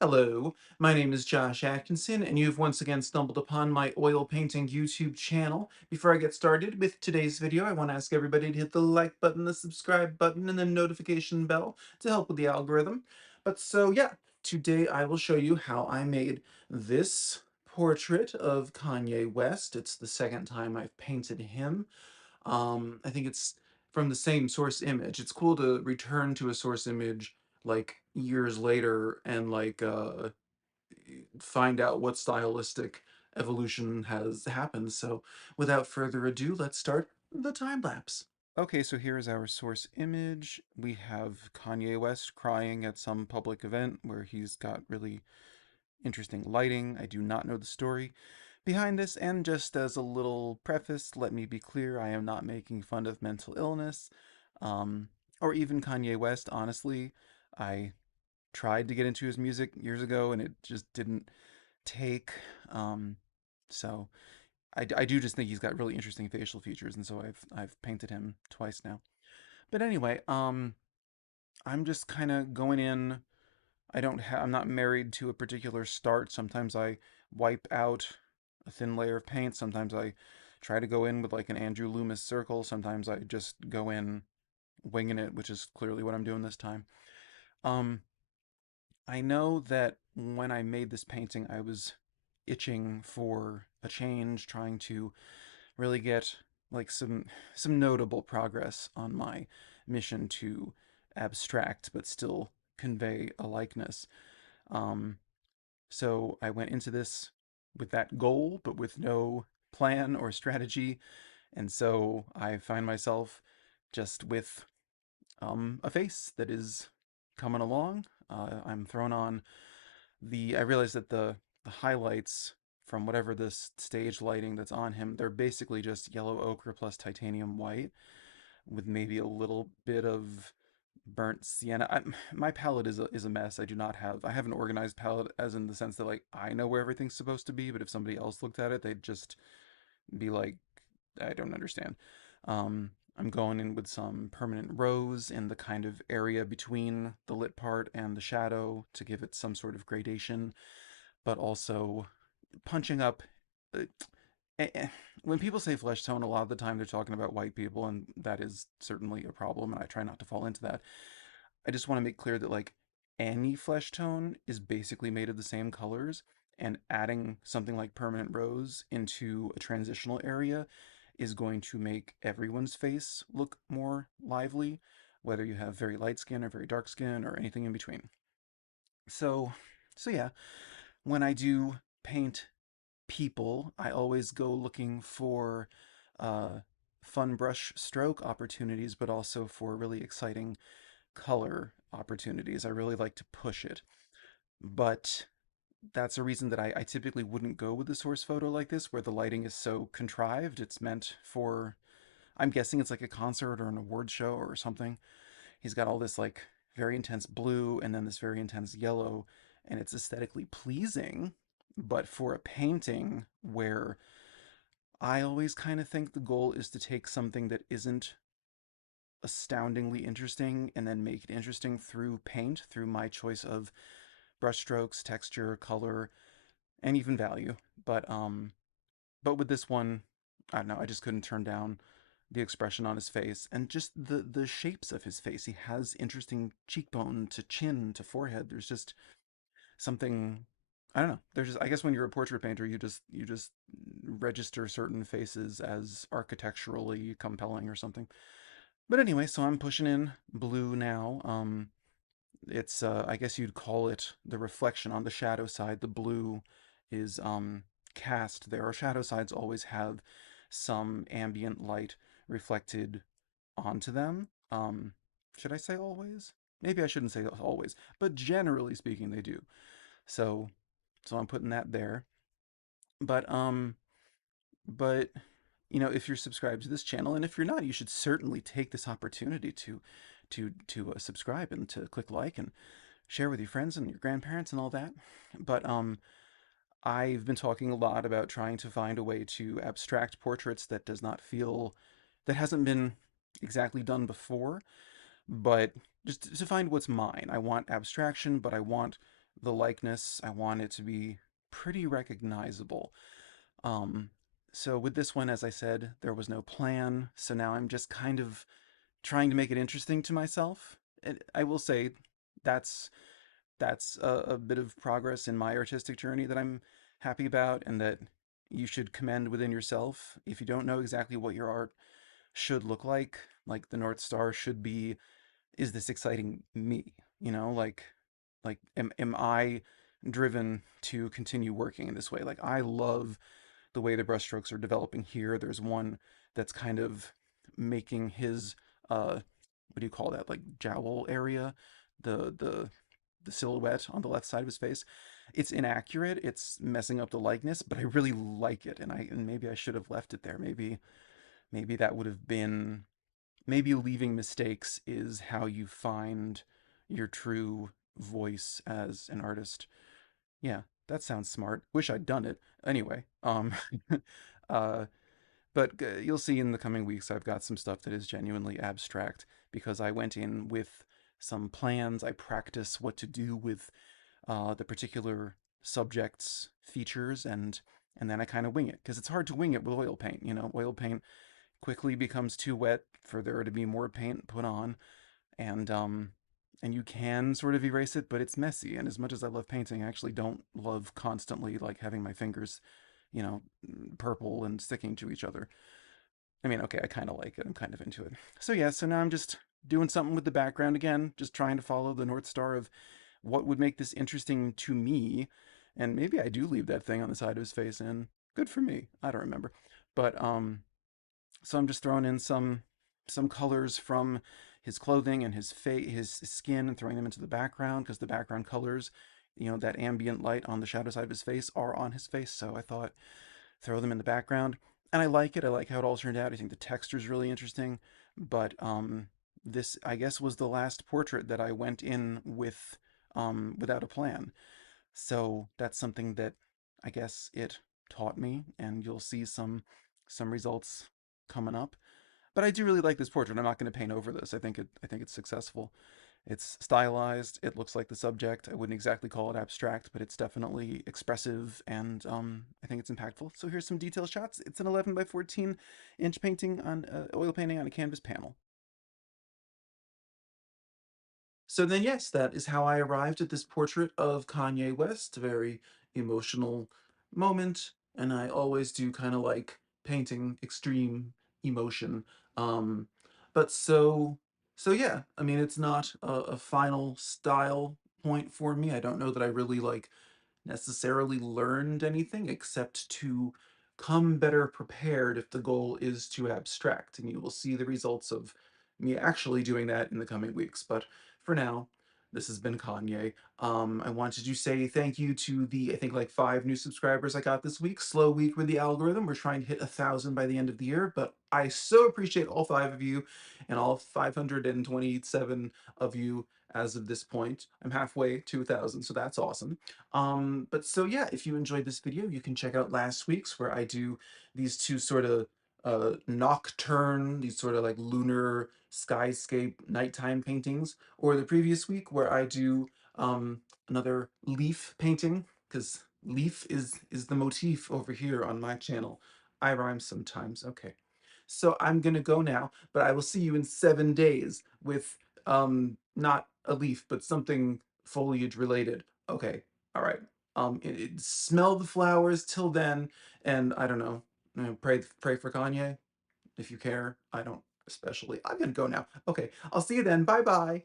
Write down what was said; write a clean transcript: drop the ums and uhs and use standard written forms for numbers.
Hello, my name is Josh Atkinson, and you've once again stumbled upon my oil painting YouTube channel. Before I get started with today's video, I want to ask everybody to hit the like button, the subscribe button, and the notification bell to help with the algorithm. Yeah, today I will show you how I made this portrait of Kanye West. It's the second time I've painted him. I think it's from the same source image. It's cool to return to a source image like years later and find out what stylistic evolution has happened. So without further ado, let's start the time lapse. Okay, so here is our source image. We have Kanye West crying at some public event where he's got really interesting lighting. I do not know the story behind this, and just as a little preface, let me be clear, I am not making fun of mental illness, um, or even Kanye West, honestly. I tried to get into his music years ago, and it just didn't take, um, so I do just think he's got really interesting facial features, and so I've painted him twice now. But anyway, I'm just kind of going in. I'm not married to a particular start. Sometimes I wipe out a thin layer of paint. Sometimes I try to go in with like an Andrew Loomis circle. Sometimes I just go in winging it, which is clearly what I'm doing this time. Um, I know that when I made this painting, I was itching for a change, trying to really get like some notable progress on my mission to abstract but still convey a likeness. Um, so I went into this with that goal, but with no plan or strategy. And so I find myself just with a face that is coming along. I'm thrown on I realize that the highlights from whatever this stage lighting that's on him, they're basically just yellow ochre plus titanium white with maybe a little bit of burnt sienna. My palette is a mess. I have an organized palette as in the sense that like I know where everything's supposed to be, but if somebody else looked at it, they'd just be like, I don't understand. I'm going in with some permanent rose in the kind of area between the lit part and the shadow to give it some sort of gradation, but also punching up. Uh, when people say flesh tone, a lot of the time they're talking about white people, and that is certainly a problem, and I try not to fall into that. I just want to make clear that like any flesh tone is basically made of the same colors, and adding something like permanent rose into a transitional area is going to make everyone's face look more lively, whether you have very light skin or very dark skin or anything in between. So, so yeah, when I do paint people, I always go looking for uh, fun brush stroke opportunities, but also for really exciting color opportunities. I really like to push it. But that's a reason that I typically wouldn't go with a source photo like this, where the lighting is so contrived. It's meant for, I'm guessing it's like a concert or an award show or something. He's got all this like very intense blue and then this very intense yellow, and it's aesthetically pleasing. But for a painting where I always kind of think the goal is to take something that isn't astoundingly interesting and then make it interesting through paint, through my choice of brushstrokes, texture, color, and even value. But with this one, I don't know, I just couldn't turn down the expression on his face and just the shapes of his face. He has interesting cheekbone to chin to forehead. There's just something, I don't know. There's just, I guess when you're a portrait painter, you just register certain faces as architecturally compelling or something. But anyway, so I'm pushing in blue now. It's I guess you'd call it the reflection on the shadow side. The blue is cast there. Our shadow sides always have some ambient light reflected onto them. Should I say always? Maybe I shouldn't say always, but generally speaking, they do. So, so I'm putting that there. But but if you're subscribed to this channel, and if you're not, you should certainly take this opportunity to subscribe and to click like and share with your friends and your grandparents and all that. But I've been talking a lot about trying to find a way to abstract portraits that hasn't been exactly done before, but just to find what's mine. I want abstraction, but I want the likeness, I want it to be pretty recognizable. Um, so with this one, as I said, there was no plan. So now I'm just kind of trying to make it interesting to myself. And I will say that's that's a bit of progress in my artistic journey that I'm happy about, and that you should commend within yourself. If you don't know exactly what your art should look like the North Star should be, is this exciting me? You know, like am I driven to continue working in this way? Like I love the way the brushstrokes are developing here. There's one that's kind of making his what do you call that? Like jowl area, the silhouette on the left side of his face. It's inaccurate. It's messing up the likeness, but I really like it, and maybe I should have left it there. Maybe that would have been, maybe leaving mistakes is how you find your true voice as an artist. Yeah, that sounds smart. Wish I'd done it. Anyway, uh, but you'll see in the coming weeks I've got some stuff that is genuinely abstract because I went in with some plans. I practice what to do with the particular subject's features, and then I kind of wing it because it's hard to wing it with oil paint. You know, oil paint quickly becomes too wet for there to be more paint put on, and um and you can sort of erase it, but it's messy. And as much as I love painting, I actually don't love constantly like having my fingers, you know, purple and sticking to each other. I mean, okay, I kind of like it. I'm kind of into it. So yeah, so now I'm just doing something with the background again, just trying to follow the North Star of what would make this interesting to me. And maybe I do leave that thing on the side of his face in. Good for me. I don't remember. But so I'm just throwing in some colors from his clothing and his skin, and throwing them into the background because the background colors, you know, that ambient light on the shadow side of his face are on his face. So I thought throw them in the background, and I like it. I like how it all turned out. I think the texture is really interesting. But this, I guess, was the last portrait that I went in with without a plan. So that's something that I guess it taught me, and you'll see some results coming up. But I do really like this portrait. I'm not going to paint over this. I think it's successful. It's stylized. It looks like the subject. I wouldn't exactly call it abstract, but it's definitely expressive, and I think it's impactful. So here's some detail shots. It's an 11 by 14-inch painting on oil painting on a canvas panel. So then, yes, that is how I arrived at this portrait of Kanye West. A very emotional moment, and I always do kind of like painting extreme emotion. Um, but so yeah, I mean, it's not a final style point for me. I don't know that I really like necessarily learned anything except to come better prepared if the goal is to abstract. And you will see the results of me actually doing that in the coming weeks. But for now, this has been Kanye. I wanted to say thank you to the, I think, like 5 new subscribers I got this week. Slow week with the algorithm. We're trying to hit 1,000 by the end of the year, but I so appreciate all 5 of you and all 527 of you as of this point. I'm halfway to 1,000, so that's awesome. But so yeah, if you enjoyed this video, you can check out last week's where I do these two sort of nocturne, these sort of like lunar skyscape nighttime paintings, or the previous week where I do another leaf painting, because leaf is the motif over here on my channel. I rhyme sometimes. Okay. So I'm gonna go now, but I will see you in 7 days with not a leaf, but something foliage related. Okay. All right. Smell the flowers till then, and I don't know. Pray for Kanye if you care. I don't especially. I'm gonna go now. Okay, I'll see you then. Bye bye.